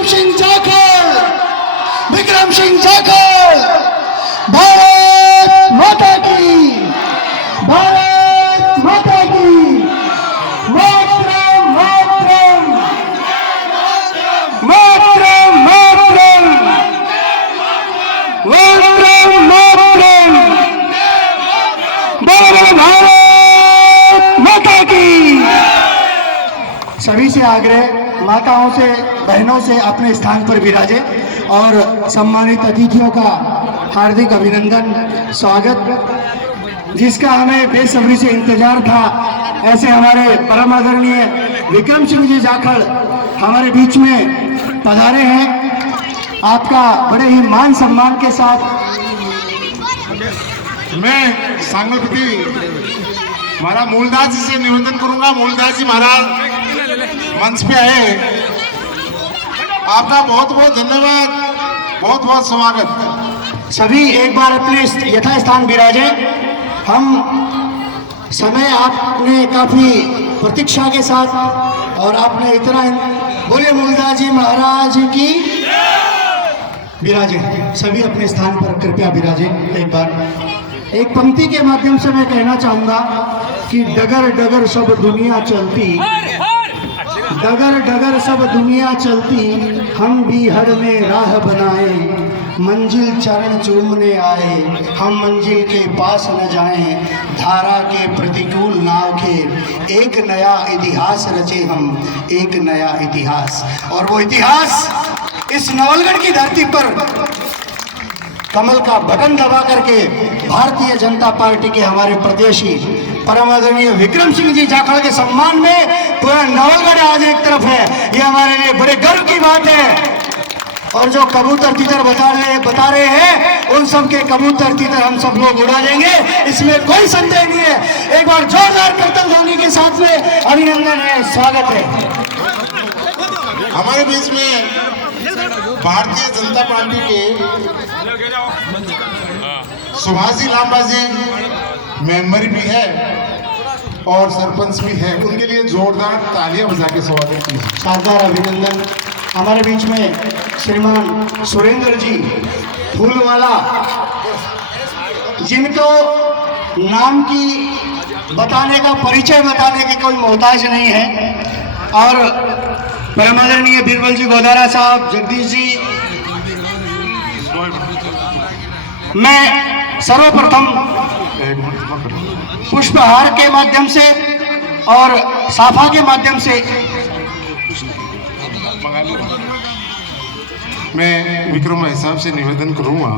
विक्रम सिंह जाखड़, विक्रम सिंह जाखड़। भारत माता की, भारत माता की। मातरम मातरम मातरम मातरम मातरम मातरम। बोलो भारत माता की। सभी से आग्रह, माताओं से, बहनों से अपने स्थान पर विराजे और सम्मानित अतिथियों का हार्दिक अभिनंदन, स्वागत, जिसका हमें बेसब्री से इंतजार था। ऐसे हमारे परम आदरणीय विक्रम सिंह जी जाखड़ हमारे बीच में पधारे हैं। आपका बड़े ही मान सम्मान के साथ मैं सांगलपति महाराज मूलदास जी से निवेदन करूंगा। मूलदास जी महाराज मंच पे आए, आपका बहुत बहुत धन्यवाद, बहुत बहुत स्वागत। सभी एक बार अपने यथास्थान विराजे। हम समय आपने काफी प्रतीक्षा के साथ और आपने इतना, बोले मूलदास जी महाराज की। विराजे, सभी अपने स्थान पर कृपया विराजे। एक बार एक पंक्ति के माध्यम से मैं कहना चाहूंगा कि डगर डगर सब दुनिया चलती, डगर डगर सब दुनिया चलती, हम भी हर में राह बनाए, मंजिल चरण चूमने आए, हम मंजिल के पास न जाएं, धारा के प्रतिकूल नाव के, एक नया इतिहास रचे हम, एक नया इतिहास। और वो इतिहास इस नवलगढ़ की धरती पर कमल का बटन दबा करके भारतीय जनता पार्टी के हमारे प्रत्याशी परम आदरणीय विक्रम सिंह जी जाखड़ के सम्मान में पूरा नवलगढ़ आज एक तरफ है। ये हमारे लिए बड़े गर्व की बात है। और जो कबूतर तीतर बता रहे हैं, उन सब के कबूतर तीतर हम सब लोग उड़ा देंगे, इसमें कोई संदेह नहीं है। एक बार जोरदार करतल ध्वनि के साथ में अभिनंदन है, स्वागत है। हमारे बीच में भारतीय जनता पार्टी के सुभाष जी लांबा जी मेंबर भी है और सरपंच भी है, उनके लिए जोरदार तालियां बजा के स्वागत कीजिए। शानदार अभिनंदन। हमारे बीच में श्रीमान सुरेंद्र जी फूलवाला, जिनको नाम की बताने का, परिचय बताने की कोई मोहताज नहीं है, और परम आदरणीय बीरबल जी गोदारा साहब, जगदीश जी। मैं सर्वप्रथम पुष्पहार के माध्यम से और साफा के माध्यम से मैं विक्रम भाई साहब से निवेदन करूंगा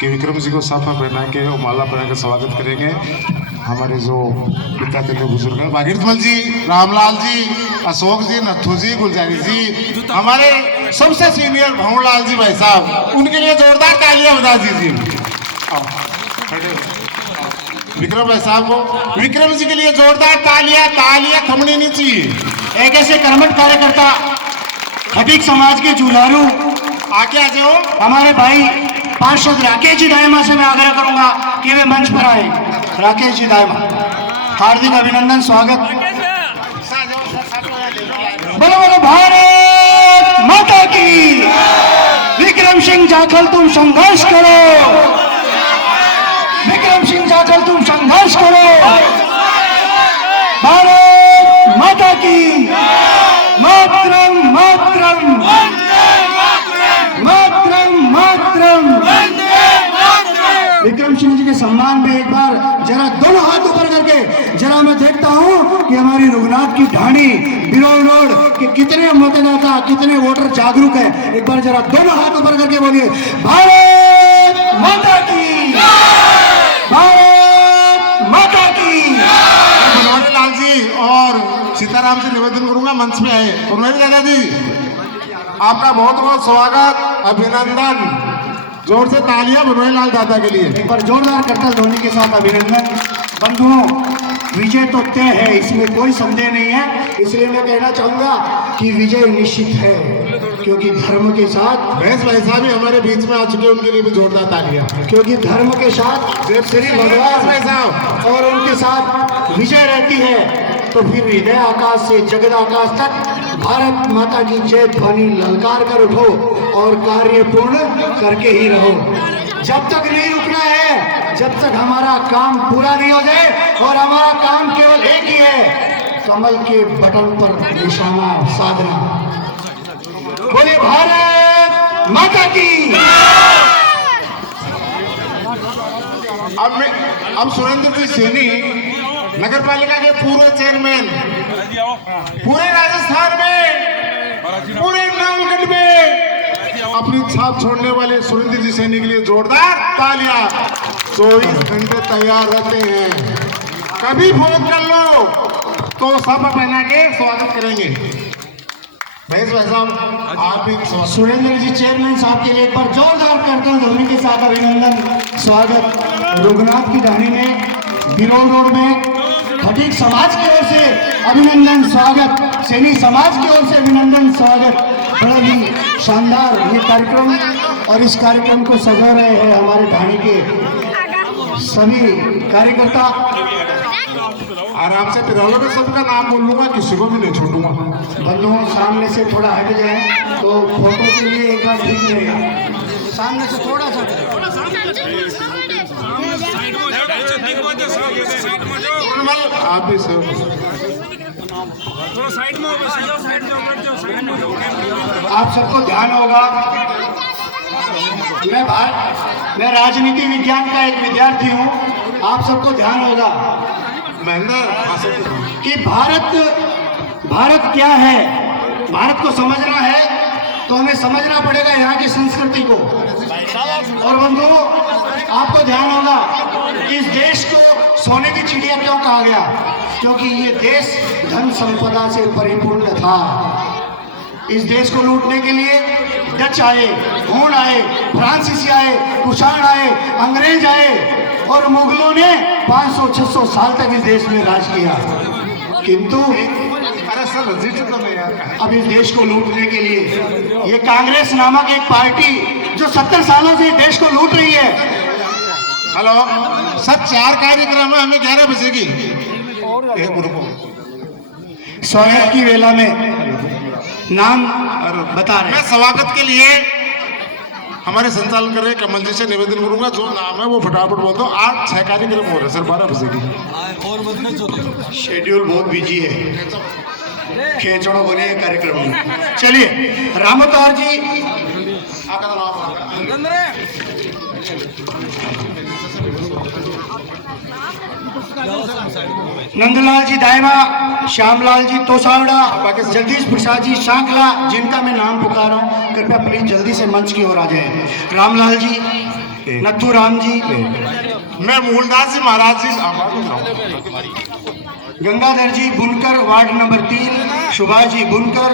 कि विक्रम जी को साफा पहना के और माला पहना के स्वागत करेंगे। हमारे जो पिता के बुजुर्ग हैं, भागीरथमल जी, रामलाल जी, अशोक जी, नथु जी, गुलजारी जी, हमारे सबसे सीनियर भंवरलाल जी भाई साहब, उनके लिए जोरदार तालियां बजा दीजिए। विक्रम भाई साहब को, विक्रम जी के लिए जोरदार तालियां थमनी नहीं चाहिए। एक ऐसे कर्मठ कार्यकर्ता, खटीक समाज के जुलारू, आगे आ जाओ। हमारे भाई पार्षद राकेश जी दायमा से मैं आग्रह करूंगा कि वे मंच पर आए। राकेश जी दायमा, हार्दिक अभिनंदन, स्वागत। बोलो बोलो भारत माता की। विक्रम सिंह जाखड़ तुम संघर्ष करो, विक्रम सिंह जाखड़ तुम संघर्ष करो। भारत माता की। मातरम मातरम मातरम मातरम। विक्रम सिंह जी के सम्मान में एक बार जरा दोनों हाथ ऊपर करके जरा मैं देखता हूं कि हमारी रघुनाथ की ढाणी बिरौल रोड के कितने मतदाता, कितने वोटर जागरूक है। एक बार जरा दोनों हाथ ऊपर करके बोलिए, भारत माता की, भारत माता की। लाल जी और सीताराम से निवेदन करूंगा, मंच पे आए। और मेरे दादा जी, आपका बहुत बहुत स्वागत, अभिनंदन। जोर से तालियां बनवाएं लाल दादा के लिए। एक बार जोरदार करतल ध्वनि के साथ अभिनंदन। बंधुओं, विजय तो तय है, इसमें कोई संदेह नहीं है। इसलिए मैं कहना चाहूंगा कि विजय निश्चित है, क्योंकि धर्म के साथ महेश भाई साहब भी हमारे बीच में आ चुके हैं, उनके लिए भी जोरदार तालियां। क्योंकि धर्म के साथ श्री भगवान और उनके साथ विजय रहती है। तो फिर हृदय आकाश से जगत आकाश तक भारत माता की जय ध्वनि ललकार कर उठो और कार्य पूर्ण करके ही रहो। जब तक नहीं रुकना है, जब तक हमारा काम पूरा नहीं हो जाए, और हमारा काम केवल एक ही है, कमल के बटन पर निशाना साधना। बोले भारत माता की। अब सुरेंद्र जी सैनी नगर पालिका के पूर्व चेयरमैन, पूरे राजस्थान में, पूरे नामगढ़ में अपनी छाप छोड़ने वाले सुरेंद्र जी सैनी के लिए जोरदार तालियां। 24 घंटे तैयार रहते हैं, कभी फोन कर लो तो सब पहना के स्वागत करेंगे। भाई साहब आप भी सुरेंद्र जी चेयरमैन साहब के लिए एक बार जोरदार करतल ध्वनि के साथ अभिनंदन स्वागत। रघुनाथ की ढाणी में, बिरोल रोड में खटीक समाज की ओर से अभिनंदन स्वागत, सैनी समाज की ओर से अभिनंदन स्वागत। बड़ा ही शानदार ये कार्यक्रम, और इस कार्यक्रम को सजा रहे हैं हमारे ढाणी के सभी कार्यकर्ता। आराम से पिरोलों में सबका नाम बोल लूंगा, किसी को भी नहीं छोड़ूंगा। बंधुओं सामने से थोड़ा हट जाए तो फोटो के लिए एक बार ठीक रहेगा। सामने से थोड़ा सा आप भी सर आप सबको ध्यान होगा, मैं राजनीति विज्ञान का एक विद्यार्थी हूँ। आप सबको ध्यान होगा महेंद्र कि भारत क्या है। भारत को समझना है तो हमें समझना पड़ेगा यहाँ की संस्कृति को। और बंधुओं आपको ध्यान होगा कि इस देश को सोने की चिड़िया क्यों कहा गया, क्योंकि ये देश धन संपदा से परिपूर्ण था। इस देश को लूटने के लिए डच आए, हूण आए, फ्रांसीसी आए, कुषाण आए, अंग्रेज आए, और मुगलों ने 500-600 साल तक इस देश में राज किया। किंतु अरे सर रजिस्टर तो नहीं यार। अब इस देश को लूटने के लिए ये कांग्रेस नामक एक पार्टी जो 70 सालों से इस देश को लूट रही है। हेलो सर, 4 कार्यक्रम है, हमें 11 बजे की स्वागत की वेला में नाम बता रहे मैं स्वागत के लिए हमारे संचालन कर रहे कमल जी से निवेदन करूंगा, जो नाम है वो फटाफट बोल दो। 8-6 कार्यक्रम हो रहे सर, 12 बजे की। शेड्यूल बहुत बिजी है, खेचड़ो बने कार्यक्रम में। चलिए रामोतार जी, नंदलाल जी दायमा, श्यामलाल जी तोसावड़ा, जगदीश प्रसाद जी सांकला, जिनका मैं नाम पुकार रहा हूँ, कृपया प्लीज जल्दी से मंच की ओर आ जाए। रामलाल जी, नथू राम जी, मैं मूलदास जी महाराज जी, गंगाधर जी बुनकर वार्ड नंबर 3, सुभाष जी बुनकर,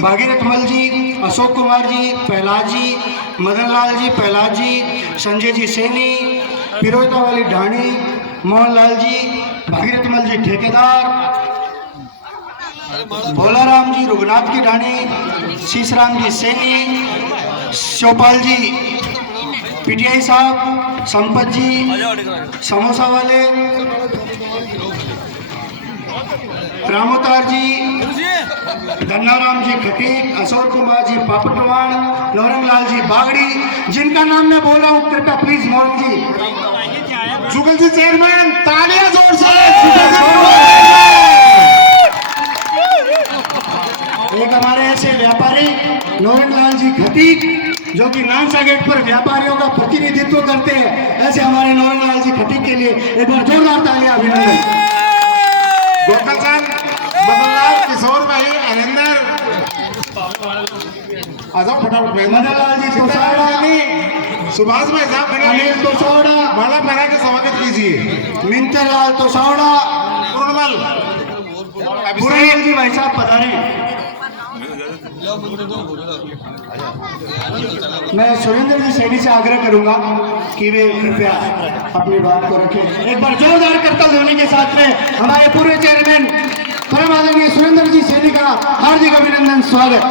भागीरथ मल जी, अशोक कुमार जी पहलाज जी, मदन लाल जी पहलाज जी, संजय जी सैनी, पिरोता वाली ढाणी, मोहनलाल जी, भागीरथ मल जी ठेकेदार, भोलाराम जी रघुनाथ की ढाणी, शीशराम जी सैनी, चौपाल जी पीटीआई साहब, संपत जी समोसा वाले, रामोतार जी, धन्नाराम जी खटीक, अशोक कुमार जी पापटवाण, नौरंगलाल जी बागड़ी, जिनका नाम मैं बोल रहा हूँ कृपया प्लीज मोहन जी, जुगल जी चेयरमैन, तालियां जोर से। एक हमारे ऐसे व्यापारी नौरंगलाल जी खटीक, जो कि नानसा गेट पर व्यापारियों का प्रतिनिधित्व करते हैं, ऐसे हमारे नौरंगलाल जी खटीक के लिए एक बार जोरदार तालियां अभिनंदन। गोपाल चंद, मदनलाल, किशोर भाई, अरिंदर, आ जाओ फटाफट। मदनलाल जी तोसावड़ा, सुभाष भाई साहब, अनिल तोसावड़ा, माला पहना के स्वागत कीजिए। मिंतरलाल तोसावड़ा, पूर्णमल, पुरेल जी भाई साहब पधारे। मैं सुरेंद्र जी सैनी से आग्रह करूंगा कि वे कृपया अपनी बात को रखें। एक बार जोरदार करतल ध्वनि के साथ में हमारे पूर्व चेयरमैन परम आदरणीय सुरेंद्र जी सैनी का हार्दिक अभिनंदन स्वागत।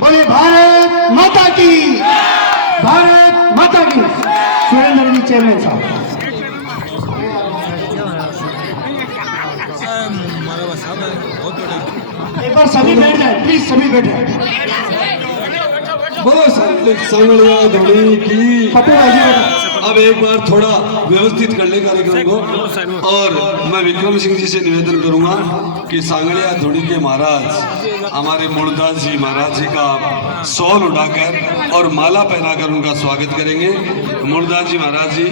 बोले भारत माता की, भारत माता की। सुरेंद्र जी चेयरमैन साहब। एक बार सभी बैठ जाए प्लीज, सभी बैठ जाए। बोलो सांगलिया धोनी की। पप्पू भाई जी बैठो। अब एक बार थोड़ा व्यवस्थित कर ले कार्यक्रम को, और मैं विक्रम सिंह जी से निवेदन करूंगा कि सांगलिया धोनी के महाराज हमारे मुर्दास जी महाराज जी का शॉल उठाकर और माला पहनाकर उनका स्वागत करेंगे। मुर्दास जी महाराज जी,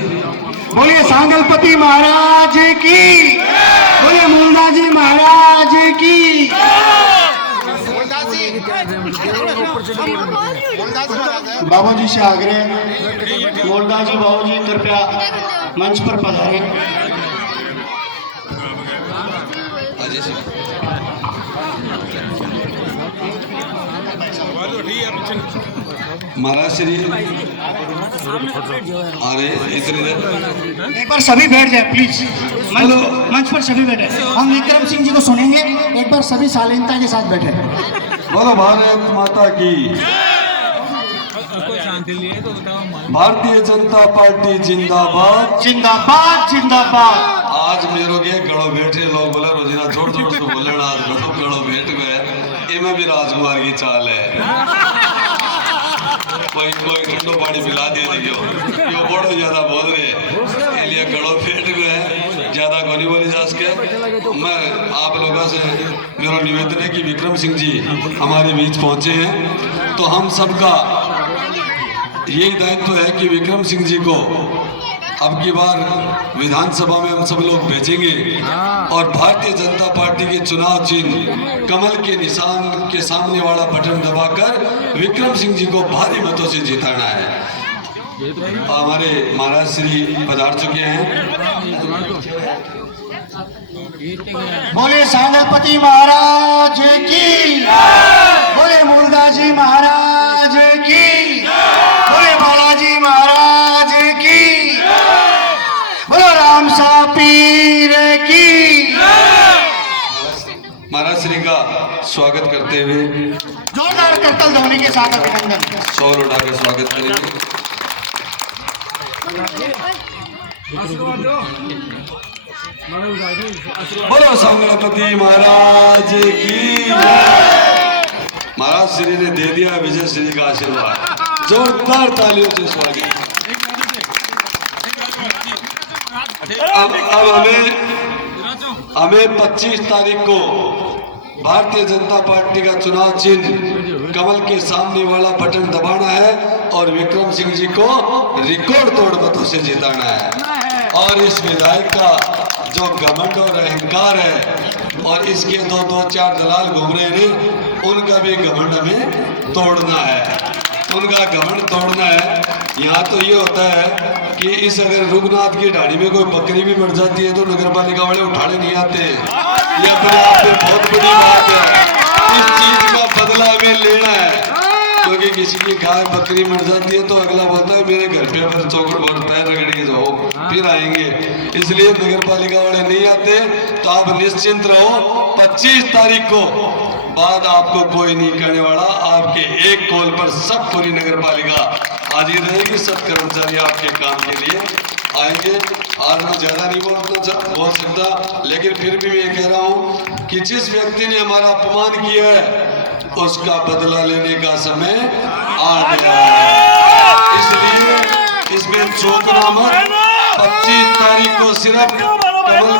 बोलिए सांगलपति महाराज की, बोलिए मुल्ला जी महाराज की। बाबूजी से आग्रह, मोल्दा जी बाबूजी कृपया मंच पर पधारें। अजय सिंह महाराज श्री, अरे इधर एक बार सभी बैठ जाए प्लीज, मंच पर सभी बैठे। हम विक्रम सिंह जी को सुनेंगे, एक बार सभी शालीनता के साथ बैठे। बोलो भारत माता की। भारतीय जनता पार्टी जिंदाबाद जिंदाबाद जिंदाबाद। आज मेरो के गड़ो बैठे लोग बोले रोजीना जोर जोर से बोले आज गड़ो बैठ गए, इनमें भी राजकुमार की चाल है। कोई ठंडो पानी पिला दिया देखियो, यो बड़ो ज्यादा बोल रहे इसलिए गड़ो बैठ गए, ज्यादा गोली बोली जा सके। मैं आप लोगों से मेरा निवेदन है कि विक्रम सिंह जी हमारे बीच पहुंचे हैं, तो हम सबका यही दायित्व है कि विक्रम सिंह जी को अब की बार विधानसभा में हम सब लोग भेजेंगे और भारतीय जनता पार्टी के चुनाव चिन्ह कमल के निशान के सामने वाला बटन दबाकर विक्रम सिंह जी को भारी मतों से जिताना है। हमारे महाराज श्री पधार चुके हैं। बोले सांगलपति महाराज की, बोले मुल्दा जी महाराज की, बोले बालाजी महाराज की, बोलो रामसा पीर की। महाराज श्री का स्वागत करते हुए जोरदार करतल ध्वनि के साथ अभिनंदन। शॉल उठाकर स्वागत करेंगे। बोलो सांगलपति महाराज की। महाराज श्री ने दे दिया विजय श्री का आशीर्वाद, जोरदार तालियों से स्वागत। अब हमें 25 तारीख को भारतीय जनता पार्टी का चुनाव चिन्ह कमल के सामने वाला बटन दबाना है और विक्रम सिंह जी को रिकॉर्ड तोड़ मतों से जिताना है। और इस विधायक का जो घमंड और अहंकार है और इसके दो चार दलाल घूम रहे हैं, उनका भी घमंड हमें तोड़ना है, उनका घमंड तोड़ना है। यहाँ तो ये होता है कि इस अगर रुगनाथ की ढाणी में कोई बकरी भी मर जाती है तो नगर पालिका वाले उठाने नहीं आते। ये अपने आप में बहुत बड़ी बात है। इस चीज का बदला हमें लेना है, क्योंकि किसी की गाय बकरी मर जाती है तो अगला बोलता है मेरे घर पे पर चौकड़ पर पैर रगड़ के जाओ फिर आएंगे, इसलिए नगर पालिका वाले नहीं आते। तो आप निश्चिंत रहो, 25 तारीख को बाद आपको कोई नहीं करने वाला। आपके एक कॉल पर सब पूरी नगर पालिका हाजिर रहेगी, सब कर्मचारी आपके काम के लिए आएंगे। आज मैं ज्यादा नहीं बोल सकता, लेकिन फिर भी मैं कह रहा हूँ कि जिस व्यक्ति ने हमारा अपमान किया है उसका बदला लेने का समय आ गया है। इसलिए इसमें चौंकना मत। 25 तारीख को सिर्फ कमल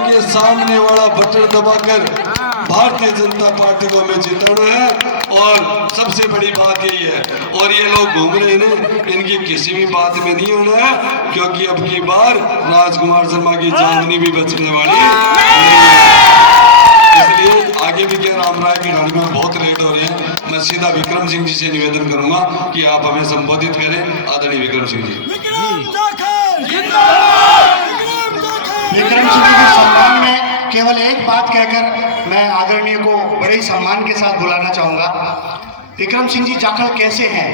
के सामने वाला बटन दबाकर भारतीय जनता पार्टी को हमें जिताना है। और सबसे बड़ी बात यही है, और ये लोग घूम रहे हैं, इनकी किसी भी बात में नहीं होना है, क्योंकि अब की बार राजकुमार शर्मा की चांदनी भी बचने वाली है। इसलिए आगे भी क्या राम राय की ढाणी में बहुत लेट हो रहे हैं। मैं सीधा विक्रम सिंह जी से निवेदन करूंगा कि आप हमें संबोधित करें। आदरणीय विक्रम सिंह जी। विक्रम सिंह के सम्मान में केवल एक बात कहकर मैं आदरणीय को बड़े ही सम्मान के साथ बुलाना चाहूंगा। विक्रम सिंह जी जाखड़ कैसे हैं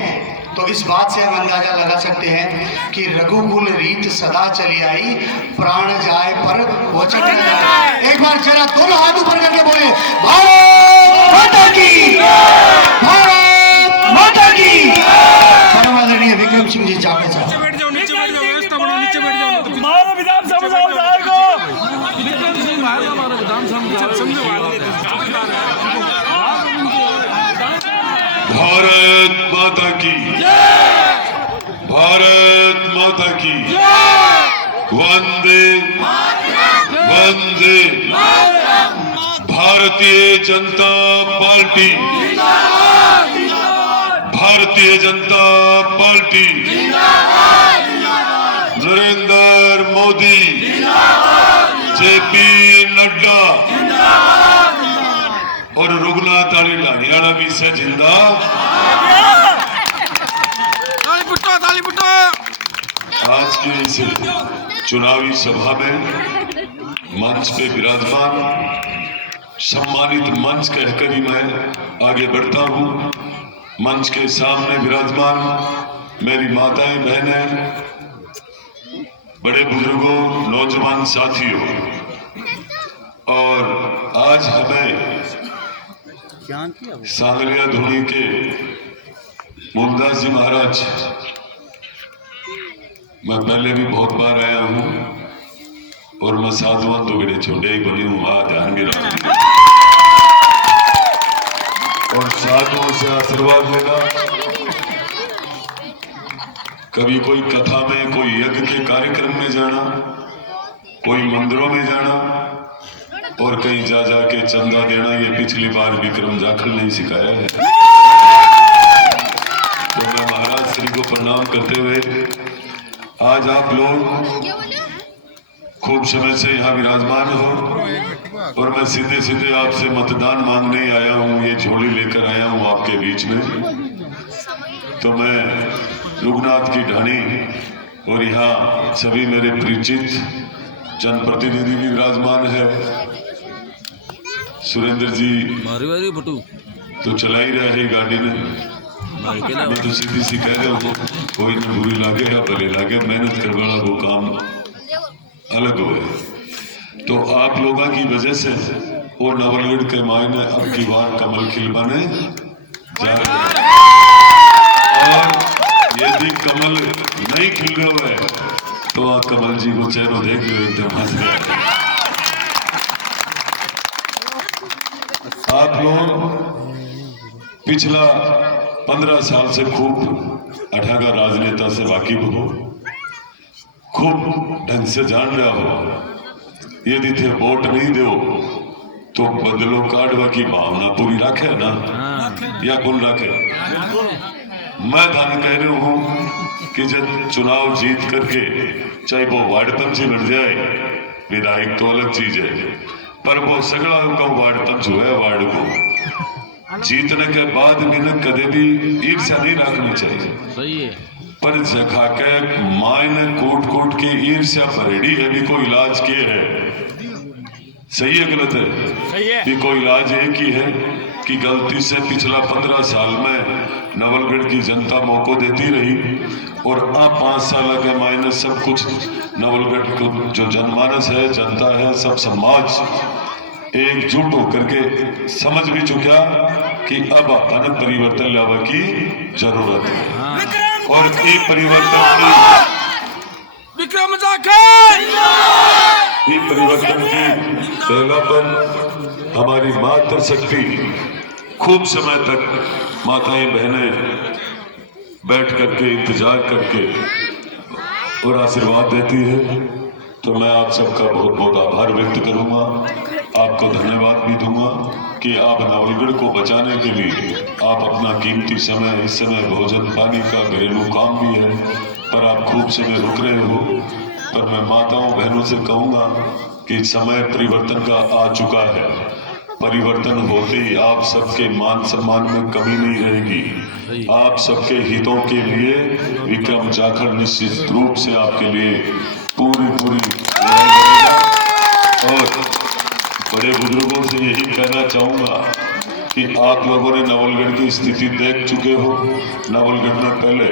तो इस बात से हम अंदाजा लगा सकते हैं कि रघुकुल रीत सदा चली आई, प्राण जाए पर वचन न जाए। एक बार जरा दोनों हाथ ऊपर करके बोले भारत माता की, भारत माता की। परम आदरणीय विक्रम सिंह जी जाखड़ साहब। विधानसभा जाएगा विक्रम सिंह बाहर हमारा भारत माता की भारत माता की वंदे वंदे Bharatiya Janata party Bharatiya Janata party Narendra Modi JP Nadda और रघुनाथ आली लाड़ियाला भी से जिंदा आज की इस चुनावी सभा में मंच पे विराजमान सम्मानित मंच कहकर ही मैं आगे बढ़ता हूँ। मंच के सामने विराजमान मेरी माताएं बहनें बड़े बुजुर्गों नौजवान साथियों और आज हमें सांगलिया धुनी के मुमताज जी महाराज मैं पहले भी बहुत बार आया हूँ और मैं साधुआ तो बड़े छोटे ही बनी हूँ वहां ध्यान गिरा और साधुओं से आशीर्वाद लेना कभी कोई कथा में कोई यज्ञ के कार्यक्रम में जाना कोई मंदिरों में जाना और कहीं जा के चंदा देना ये पिछली बार विक्रम जाखल ने सिखाया है। तो मैं महाराज श्री को प्रणाम करते हुए आज आप लोग खूब समय से यहाँ विराजमान हो और मैं सीधे सीधे आपसे मतदान मांगने आया हूँ। ये झोली लेकर आया हूँ आपके बीच में। तो मैं रघुनाथ की ढाणी और यहाँ सभी मेरे परिचित जनप्रतिनिधि भी विराजमान है। सुरेंद्र जी तो चला ही रहे है गाड़ी ने मैं तो सीधी सी कह रहा हूँ कोई न बुरी लागे या भले लागे मेहनत कर वाला वो काम अलग हो। तो आप लोगों की वजह से वो नवलगढ़ के मायने अब की बार कमल खिलवाने जा रहे हैं और यदि कमल नहीं खिल रहा है तो आप कमल जी को चेहरा देख लो एकदम हंस रहे। आप लोग पिछला 15 साल से खूब अठागा राजनेता से वाकिफ हो खूब ढंग से जान रहा हो। यदि थे वोट नहीं दो तो बदलो काटवा की भावना पूरी रखे ना या कौन रखे। मैं धान कह रहा हूँ कि जब चुनाव जीत करके चाहे वो वार्ड पंच बन जाए विधायक तो अलग चीज है पर वो सगड़ा का वार्ड पंच हुआ है वार्ड को जीतने के बाद मैंने कदे भी ईर्ष्या नहीं रखनी चाहिए। सही है पर जखा के मायने कोट कोट के ईर्ष्या परेडी है भी कोई इलाज के है। सही है गलत है? सही है। भी कोई इलाज एक ही है कि गलती से पिछला 15 साल में नवलगढ़ की जनता मौको देती रही और आप 5 साल के मायने सब कुछ नवलगढ़ को जो जनमानस है जनता है सब समाज एकजुट होकर के समझ भी चुका कि अब अपन परिवर्तन लावा की जरूरत है और ये परिवर्तन ये परिवर्तन की पहलापन हमारी मातृ शक्ति खूब समय तक माताएं बहनें बैठ करके इंतजार करके और आशीर्वाद देती है। तो मैं आप सबका बहुत बहुत आभार व्यक्त करूंगा आपको धन्यवाद भी दूंगा कि आप नवलगढ़ को बचाने के लिए आप अपना कीमती समय इस समय भोजन पानी का घरेलू काम भी है पर आप खूब समय रुक रहे हो। पर मैं माताओं बहनों से कहूंगा कि समय परिवर्तन का आ चुका है। परिवर्तन होते ही आप सबके मान सम्मान में कमी नहीं रहेगी। आप सबके हितों के लिए विक्रम जाखड़ निश्चित रूप से आपके लिए पूरी और बड़े बुजुर्गों से यही कहना चाहूंगा कि आप लोगों ने नवलगढ़ की स्थिति देख चुके हो। नवलगढ़ में पहले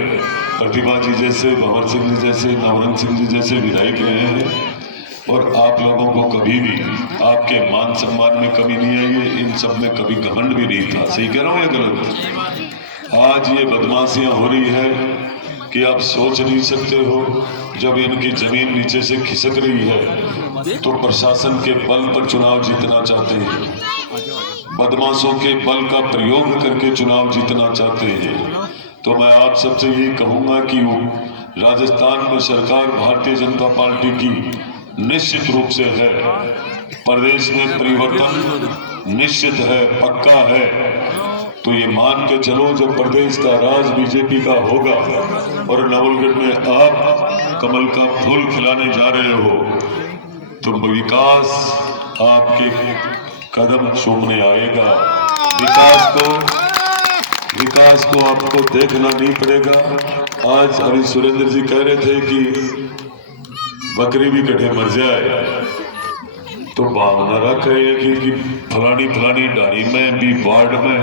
प्रतिभा जी जैसे भंवर सिंह जी जैसे नवरंग सिंह जी जैसे विधायक रहे हैं और आप लोगों को कभी भी आपके मान सम्मान में कमी नहीं आई है। इन सब में कभी घमंड भी नहीं था। सही कह रहा हूँ या गलत? आज ये बदमाशियां हो रही है कि आप सोच नहीं सकते हो, जब इनकी जमीन नीचे से खिसक रही है तो प्रशासन के बल पर चुनाव जीतना चाहते हैं, बदमाशों के बल का प्रयोग करके चुनाव जीतना चाहते हैं। तो मैं आप सबसे यही कहूंगा कि राजस्थान में सरकार भारतीय जनता पार्टी की निश्चित रूप से है, प्रदेश में परिवर्तन निश्चित है, पक्का है। तो ये मान के चलो, जब प्रदेश का राज बीजेपी का होगा और नवलगढ़ में आप कमल का फूल खिलाने जा रहे हो, तो विकास आपके कदम चूमने आएगा। विकास को आपको देखना नहीं पड़ेगा। आज अभी सुरेंद्र जी कह रहे थे कि बकरी भी कटे मर जाए, तो भावना रख रहे हैं कि फलानी डाली में भी वार्ड में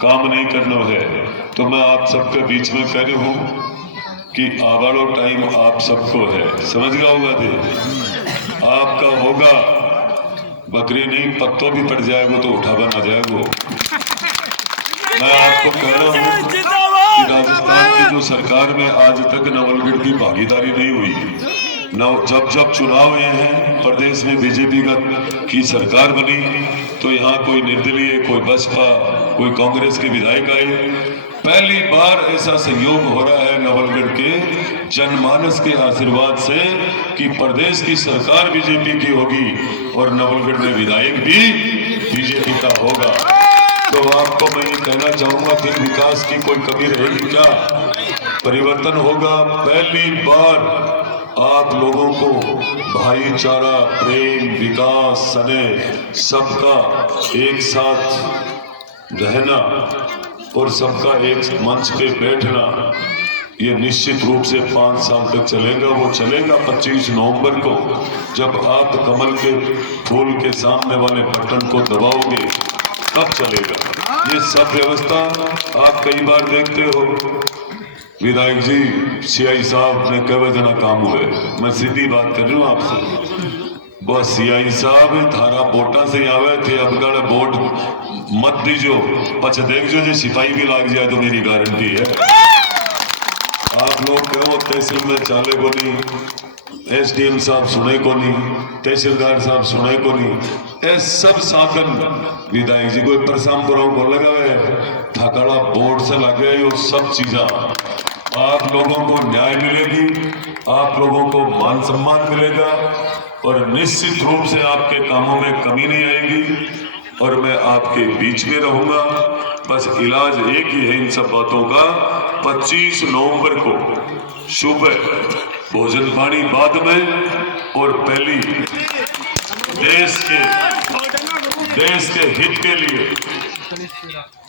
काम नहीं करना है। तो मैं आप सबके बीच में कह रहा हूं कि आवाड़ो टाइम आप सबको है, समझ गया होगा थे आपका होगा। बकरी नहीं, पत्तों भी पड़ जाएगा तो उठा बना जाएगा। मैं आपको कह रहा हूं कि राजस्थान की जो सरकार में आज तक नवलगढ़ की भागीदारी नहीं हुई। जब चुनाव हुए हैं, प्रदेश में बीजेपी की सरकार बनी, तो यहाँ कोई निर्दलीय, कोई बसपा, कोई कांग्रेस के विधायक आए। पहली बार ऐसा संयोग हो रहा है नवलगढ़ के जनमानस के आशीर्वाद से कि प्रदेश की सरकार बीजेपी की होगी और नवलगढ़ में विधायक भी बीजेपी का होगा। तो आपको मैं ये कहना चाहूंगा कि विकास की कोई कमी रहेगी क्या? परिवर्तन होगा। पहली बार आप लोगों को भाईचारा, प्रेम, विकास, स्नेह, सबका एक साथ रहना और सबका एक मंच पे बैठना, ये निश्चित रूप से 5 साल तक चलेगा। वो चलेगा 25 नवंबर को, जब आप कमल के फूल के सामने वाले बटन को दबाओगे तब चलेगा। ये सब व्यवस्था आप कई बार देखते हो। विधायक जी, सीआई साहब ने कई जना काम हुए, मैं सीधी बात कर रही हूँ आपसे। बस सीआई साहब थारा वोटा से आवे थे, अब गाड़ा वोट मत दीजो, पछ देख जो सिपाही भी लाग जाए तो मेरी गारंटी है। आप लोग कहो तहसील में चाले को नहीं, एसडीएम साहब सुने को नहीं, तहसीलदार साहब सुने को नहीं, ये सब साधन विधायक जी को प्रशाम पुराव को लगा है, थकाड़ा बोर्ड से लगे, ये सब चीजा आप लोगों को न्याय मिलेगी, आप लोगों को मान सम्मान मिलेगा और निश्चित रूप से आपके कामों में कमी नहीं आएगी और मैं आपके बीच में रहूंगा। बस इलाज एक ही है इन सब बातों का। 25 नवंबर को सुबह भोजन पानी बाद में और पहली देश के हित के लिए,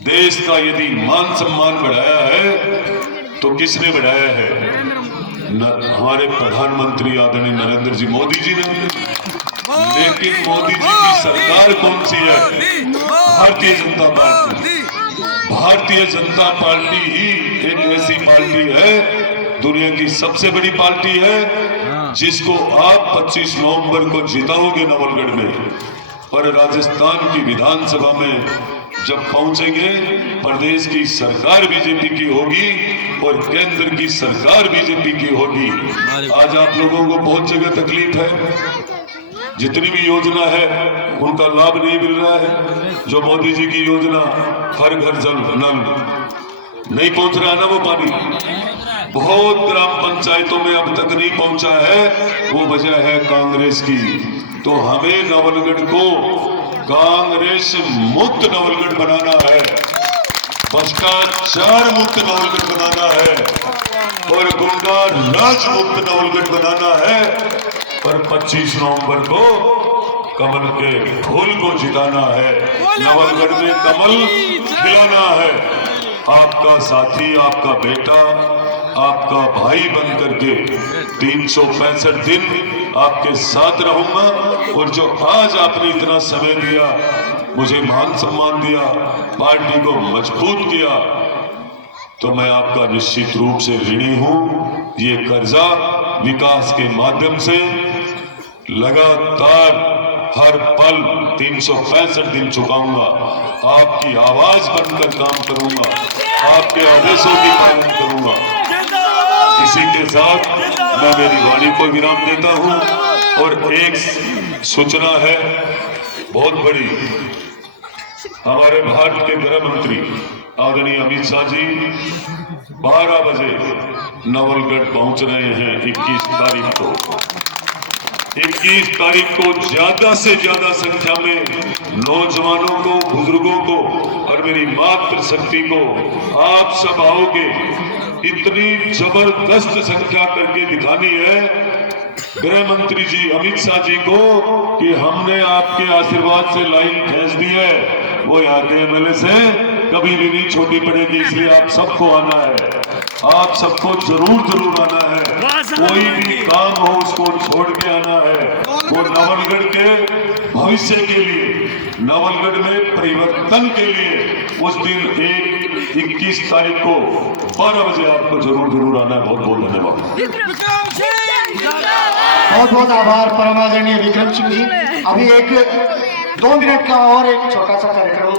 देश का यदि मान सम्मान बढ़ाया है तो किसने बढ़ाया है? हमारे प्रधानमंत्री आदरणीय नरेंद्र जी मोदी जी ने। लेकिन मोदी जी की सरकार कौन सी है? भारतीय जनता पार्टी। भारतीय जनता पार्टी ही एक ऐसी पार्टी है, दुनिया की सबसे बड़ी पार्टी है, जिसको आप 25 नवंबर को जिताओगे नवलगढ़ में। और राजस्थान की विधानसभा में जब पहुंचेंगे, प्रदेश की सरकार बीजेपी की होगी और केंद्र की सरकार बीजेपी की होगी। आज आप लोगों को बहुत जगह तकलीफ है, जितनी भी योजना है उनका लाभ नहीं मिल रहा है। जो मोदी जी की योजना हर घर जल नल नहीं पहुंच रहा है ना, वो पानी बहुत ग्राम पंचायतों में अब तक नहीं पहुंचा है, वो वजह है कांग्रेस की। तो हमें नवलगढ़ को कांग्रेस मुक्त नवलगढ़ बनाना है, भ्रष्टाचार मुक्त नवलगढ़ बनाना है और गुंडा राज मुक्त नवलगढ़ बनाना है। और 25 नवंबर को कमल के फूल को जिताना है, नवलगढ़ में कमल खिलाना है। आपका साथी, आपका बेटा, आपका भाई बन करके 365 दिन आपके साथ रहूंगा। और जो आज आपने इतना समय दिया, मुझे मान सम्मान दिया, पार्टी को मजबूत किया, तो मैं आपका निश्चित रूप से ऋणी हूं। ये कर्जा विकास के माध्यम से लगातार हर पल 365 दिन चुकाऊंगा। आपकी आवाज बनकर काम करूंगा, आपके आदेशों की पालन करूंगा। इसी के साथ मैं मेरी वाणी को विराम देता हूं और एक सूचना है बहुत बड़ी। हमारे भारत के गृह मंत्री आदरणीय अमित शाह जी 12 बजे नवलगढ़ पहुंच रहे हैं 21 तारीख को। 21 तारीख को ज्यादा से ज्यादा संख्या में नौजवानों को, बुजुर्गों को और मेरी मातृशक्ति को आप सब आओगे। इतनी जबरदस्त संख्या करके दिखानी है गृह मंत्री जी अमित शाह जी को कि हमने आपके आशीर्वाद से लाइन खींच दी है। वो यहाँ के एमएलए से कभी भी नहीं छोटी पड़ेगी, इसलिए आप सबको आना है, आप सबको जरूर आना है। कोई भी काम हो उसको छोड़ के आना है। वो नवलगढ़ के भविष्य के लिए, नवलगढ़ में परिवर्तन के लिए उस दिन 21 तारीख को 12 बजे आपको जरूर आना है। बहुत बहुत धन्यवाद। बहुत बहुत आभार परम आदरणीय विक्रम सिंह जी। अभी 2 मिनट का और एक छोटा सा कार्यक्रम।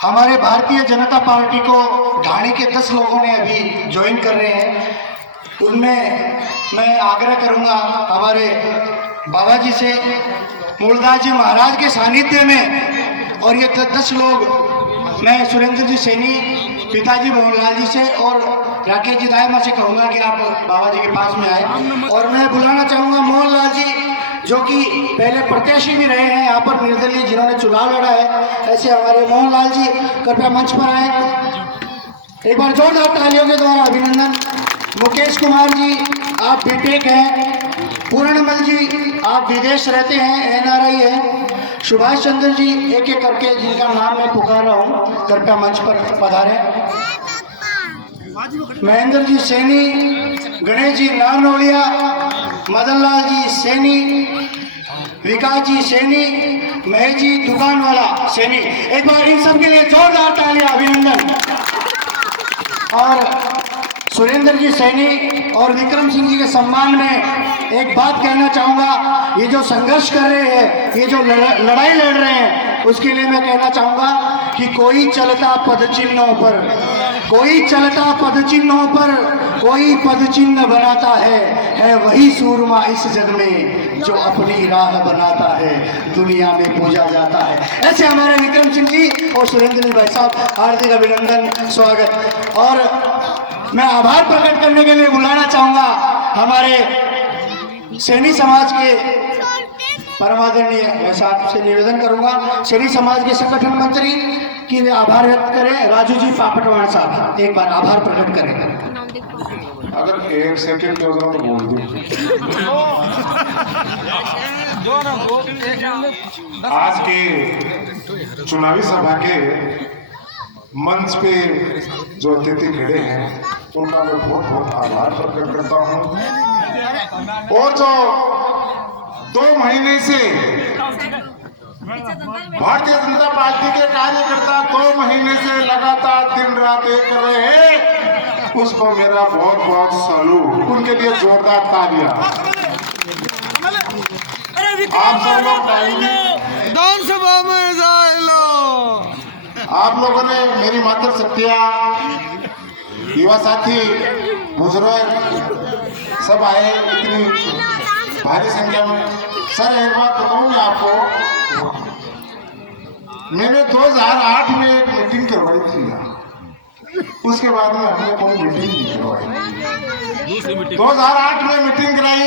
हमारे भारतीय जनता पार्टी को ढाणी के 10 लोगों ने अभी ज्वाइन कर रहे हैं। उनमें मैं आग्रह करूंगा हमारे बाबा जी से, मूलदास जी महाराज के सानिध्य में, और ये 10 लोग मैं सुरेंद्र जी सैनी, पिताजी मोहनलाल जी से और राकेश जी दायमा से कहूँगा कि आप बाबा जी के पास में आए। और मैं बुलाना चाहूँगा मोहनलाल जी, जो कि पहले प्रत्याशी भी रहे हैं यहाँ पर निर्दलीय, जिन्होंने चुनाव लड़ा है। ऐसे हमारे मोहनलाल जी कृपया मंच पर आए। एक बार जोरदार तालियों के द्वारा अभिनंदन। मुकेश कुमार जी आप बीटेक हैं। पूर्णमल जी आप विदेश रहते हैं, एनआरआई हैं। सुभाष चंद्र जी एक एक करके जिनका नाम मैं पुकार रहा हूँ कृपया मंच पर पधारें। महेंद्र जी सैनी, गणेश जी नारनौलिया, मदन लाल जी सैनी, विकास जी सैनी, महेश जी दुकान वाला सैनी। एक बार इन सब के लिए जोरदार तालियां, अभिनंदन। और सुरेंद्र जी सैनी और विक्रम सिंह जी के सम्मान में एक बात कहना चाहूँगा। ये जो संघर्ष कर रहे हैं, ये जो लड़ाई लड़ रहे हैं, उसके लिए मैं कहना चाहूँगा कि कोई चलता पद चिन्हों पर, कोई चलता पद चिन्हों पर कोई पद चिन्ह बनाता है वही सूरमा इस जग में जो अपनी राह बनाता है, दुनिया में पूजा जाता है। ऐसे हमारे विक्रम सिंह जी और सुरेंद्र जी भाई साहब, हार्दिक अभिनंदन, स्वागत। और मैं आभार प्रकट करने के लिए बुलाना चाहूँगा हमारे सैनी समाज के परमादरणीय, वैसा आपसे निवेदन करूंगा, सैनी समाज के संगठन मंत्री की आभार व्यक्त करें। राजू जी पापटवाण साहब एक बार आभार प्रकट करें। अगर 1 सेकंड हो जाओ तो बोल दूं। आज की चुनावी सभा के मंच पे जो अतिथि खड़े हैं उनका मैं बहुत बहुत आभार प्रकट करता हूँ। और जो 2 महीने से भारतीय जनता पार्टी के कार्यकर्ता 2 महीने से लगातार दिन रात एक कर रहे हैं, उसको मेरा बहुत बहुत सैल्यूट, उनके लिए जोरदार तालियां। आप सब लोग विधानसभा में जाए लो। आप लोगों ने, मेरी मातृशक्तियां, युवा साथी, बुजुर्ग सब आए इतनी भारी संख्या में। सर एक बात बताऊं मैं आपको, मैंने 2008 में एक मीटिंग करवाई थी, उसके बाद में हमने कोई मीटिंग नहीं करवाई। 2008 में मीटिंग कराई,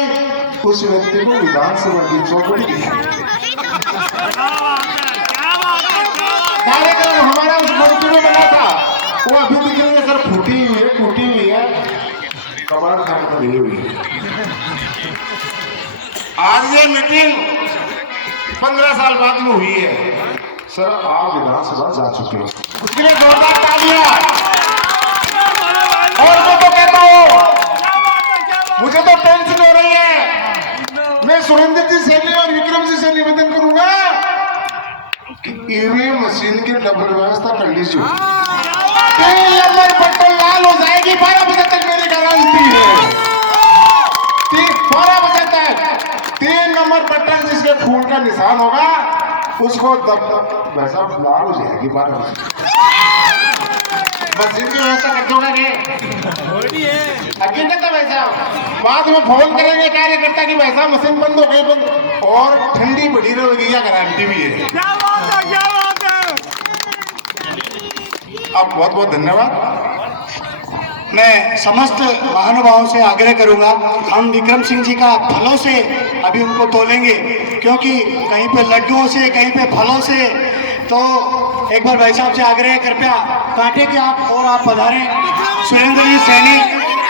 उस व्यक्ति को विधानसभा की चौखट दिखाई। कार्यक्रम हमारा उस मंच में बना था, वो अभी दिख रही है सर, फूटी हुई है, कबाड़ खाने पर ली हुई है। आज ये मीटिंग 15 साल बाद में हुई है। सर आप विधानसभा जा चुके हो, उसके लिए जोरदार तालियां। और मैं तो कहता हूं, मुझे तो टेंशन हो रही है। मैं सुरेंद्र जी सैनी और विक्रम जी से निवेदन करूंगा कि ईवीएम मशीन की डबल व्यवस्था कर लीजिए। 3 नंबर बटन लाल हो जाएगी, 12 बजे तक मेरी गारंटी है। 12 बजे तक 3 नंबर बटन जिसके खून का निशान होगा उसको वैसा लाल हो जाएगी 12 बजे। मशीन की व्यवस्था कर दोगे रे अभी तक भाई साहब बाद में फोन करेंगे कार्यकर्ता की भाई साहब मशीन बंद हो गई बंद और ठंडी बढ़ी रहेगी या गारंटी भी है। क्या बात है, क्या बात है। अब बहुत बहुत धन्यवाद। मैं समस्त महानुभावों से आग्रह करूंगा, हम विक्रम सिंह जी का फलों से अभी उनको तोलेंगे, क्योंकि कहीं पे लड्डुओं से कहीं पे फलों से। तो एक बार भाई साहब से आग्रह कृपया कांटे के आप और आप पधारें। सुरेंद्र जी सैनी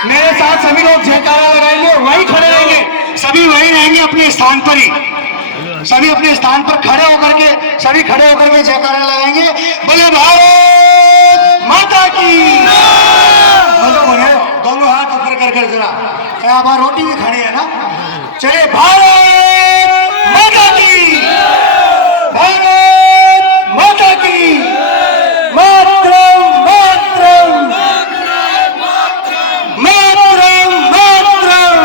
मेरे साथ सभी लोग जयकारा लगाएंगे, वहीं खड़े रहेंगे, सभी वहीं रहेंगे अपने स्थान पर ही, सभी अपने स्थान पर खड़े होकर के सभी खड़े होकर के जयकारा लगाएंगे। बोले भारत माता की। दोनों हाथ ऊपर कर कर जरा, अब रोटी भी खानी है ना। चले भारत माता की, भारत माता की, मातरम मातरम मातरम मातरम।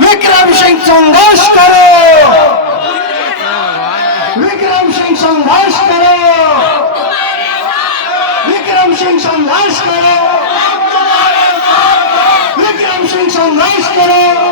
विक्रम सिंह संघर्ष करो, विक्रम सिंह संघर्ष करो, विक्रम सिंह संघर्ष करो, विक्रम सिंह संघर्ष करो।